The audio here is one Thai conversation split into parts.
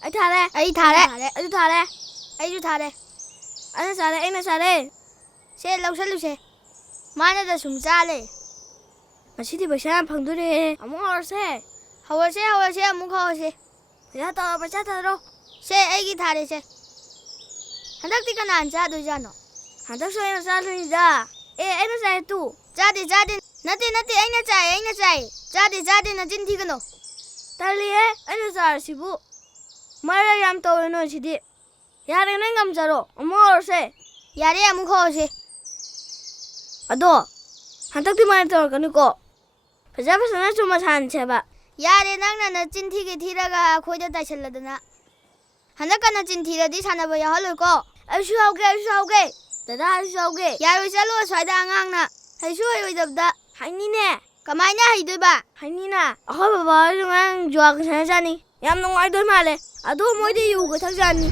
ไอ้ท่าเลยไอ้ท่าเลยไอ้ท่าเลยไอ้ท่าเลยไอ้ท่าเลยไอ้ท่าเลยเช่เราเช่ลูกเช่มาเนี่ยจะสุ่มจ้าเลยมาชิดที่ไปเช่พังดูดิอามุขเอาเช่อามุขเอาเช่ไปจ้าต่อเราเช่ไอ้กี่ท่าเลยเช่ฮันดักที่กันอันจ้าดูจ้าโน่ฮันดักช่วยเราจ้าดูนี่จ้าไอ้น่าใจตู้จ้าดินัดดิไอ้น่าใจจ้าดินัดจินที่กันโน่ตาลีไอ้น่าใจสิบุมาเรียมตัวเองโน่ชิดยาเรื่องงามจ้าโร่อามุขเอาเช่ยาเรื่องอามุขเอาเช่อะโดฮันตักที่มาตัวกันนี่ก็พระเจ้าพระสนชุมชนใช่ปะยาเรื่องนั้นน่ะจินที่กี่ทีละก็คุยจะได้เฉลยนะฮันตักกันน่ะจินที่ละที่ฉันน่ะไปฮัลโหลก็ไอ้ช่วยเอาเกแต่ได้ช่วยเอาเกยารู้จักลูกสายตางางน่ะให้ช่วยอยู่ดับดะให้นี่เนี่ยก็ไม่น่าให้ด้วยปะให้นี่น่ะเขาบอกว่าตรงนั้นจวกฉันจะนี่ยามน้องไอ้ด้วยมาเลยอะโดไม่ได้อยู่กับทั้งจันนี่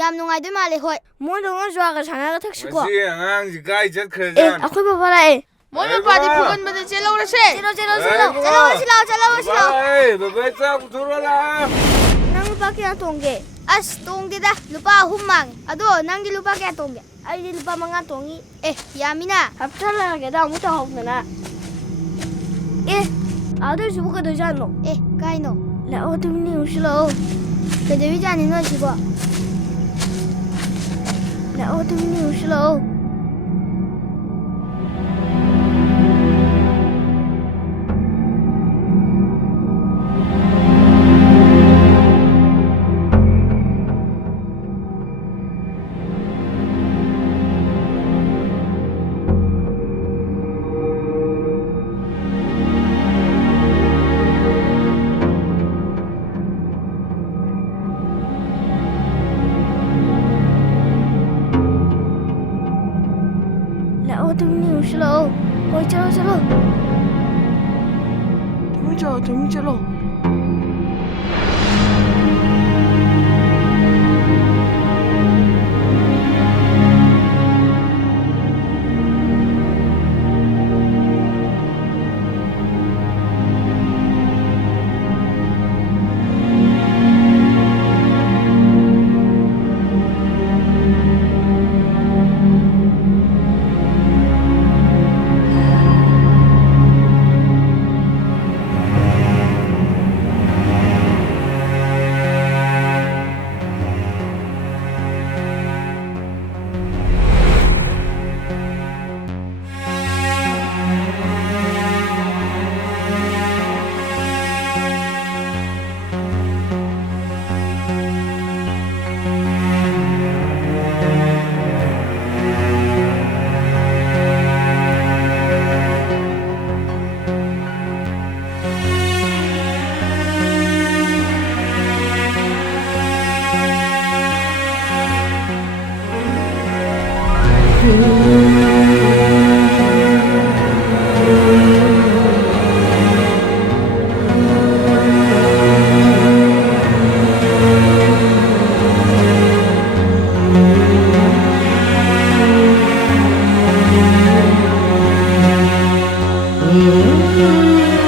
ยามน้องไอ้ด้วยมาเลยค่อยมวยตรงนั้นจวกฉันก็ทักษิกว่าสิใกล้จะเคยกันเอาค่อยบอกอะไรมวยปาที่พูกันมาจะเจริญนะเช่เจริญเฮ้ยจ้าทุรละนั่งลูกป้าแกตรงเกตรงเกด้ลูกป้าหุ่มมังอะดูนั่งดิลูกป้าแกตรงเกไอ้ดิลูกป้ามังตรงนี้ยามิน่าฮับชันละแกด้มุตาหกนะอาดูชิบุกดูจานโนไกโนแล้วเอาตัวนี้อุชโลก็จะวิจารณ์นี่น้อยชิบะแล้วเอาตัวนี้อุชโลतुम नहीं उछलो कोई चलो तुम चलो ဟ